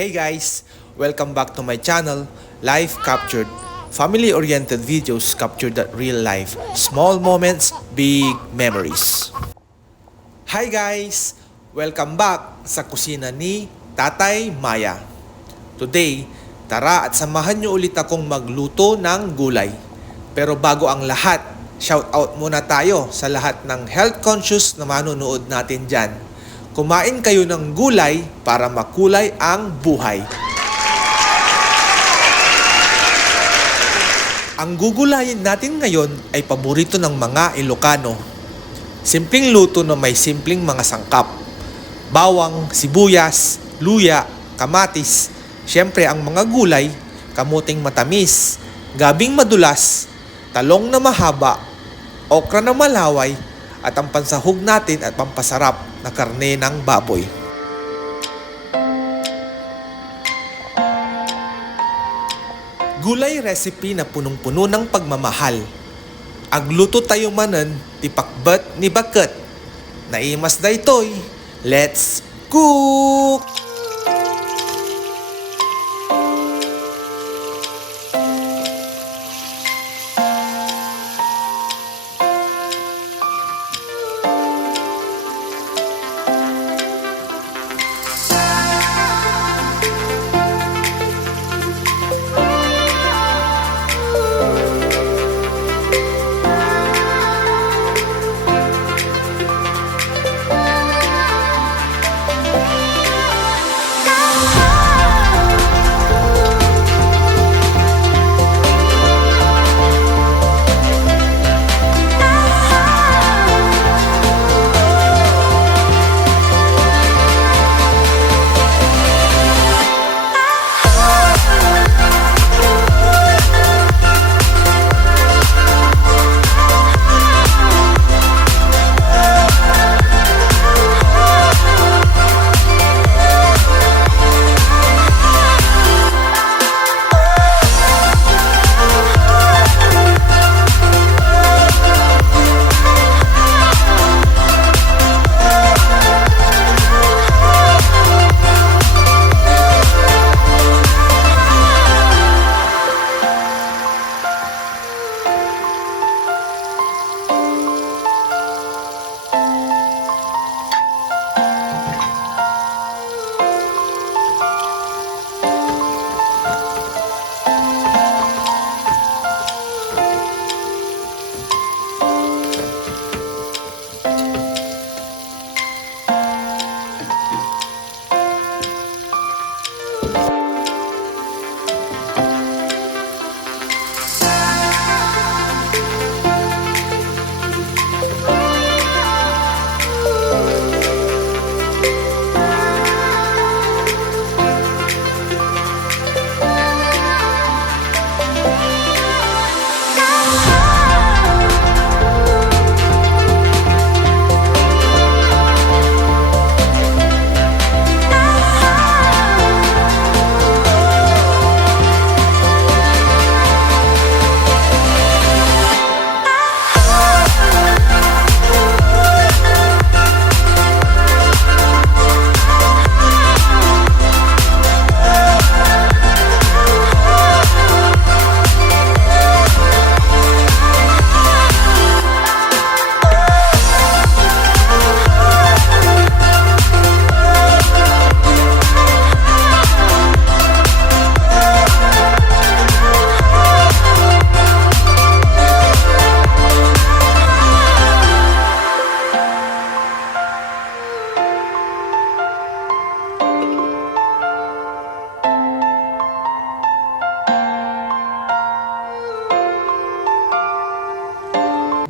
Hey guys! Welcome back to my channel, Life Captured. Family-oriented videos captured that real life. Small moments, big memories. Hi guys! Welcome back sa kusina ni Tatay Maya. Today, tara at samahan niyo ulit akong magluto ng gulay. Pero bago ang lahat, shout out muna tayo sa lahat ng health conscious na manonood natin dyan. Kumain kayo ng gulay para makulay ang buhay. Ang gugulayin natin ngayon ay paborito ng mga Ilocano. Simpleng luto na may simpleng mga sangkap. Bawang, sibuyas, luya, kamatis, syempre ang mga gulay, kamuting matamis, gabing madulas, talong na mahaba, okra na malaway, at ang pansahog natin at pampasarap na karne ng baboy. Gulay recipe na punong-puno ng pagmamahal. Agluto tayo manan, tipakbat ni baket. Naimas daytoy. Let's cook!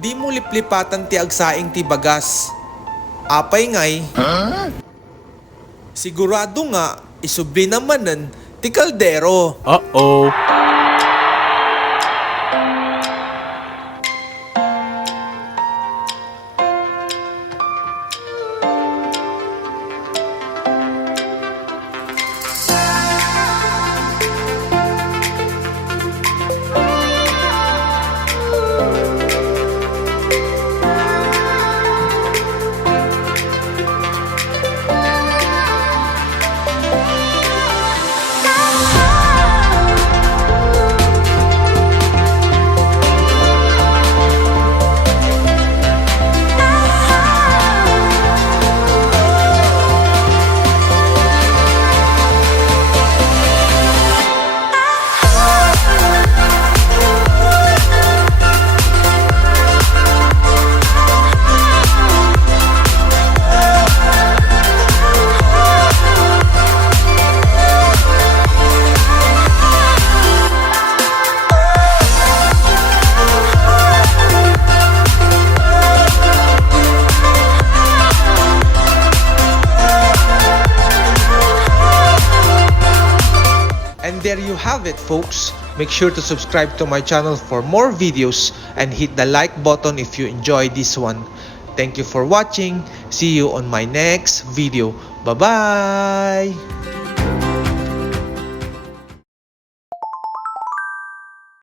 Di mo liplipatan ti agsaing ti bagas. Apay ngay. Sigurado nga, isubli namanen ti kaldero. Uh-oh. there you have it, folks. Make sure to subscribe to my channel for more videos and hit the like button if you enjoyed this one. Thank you for watching. See you on my next video. Bye-bye!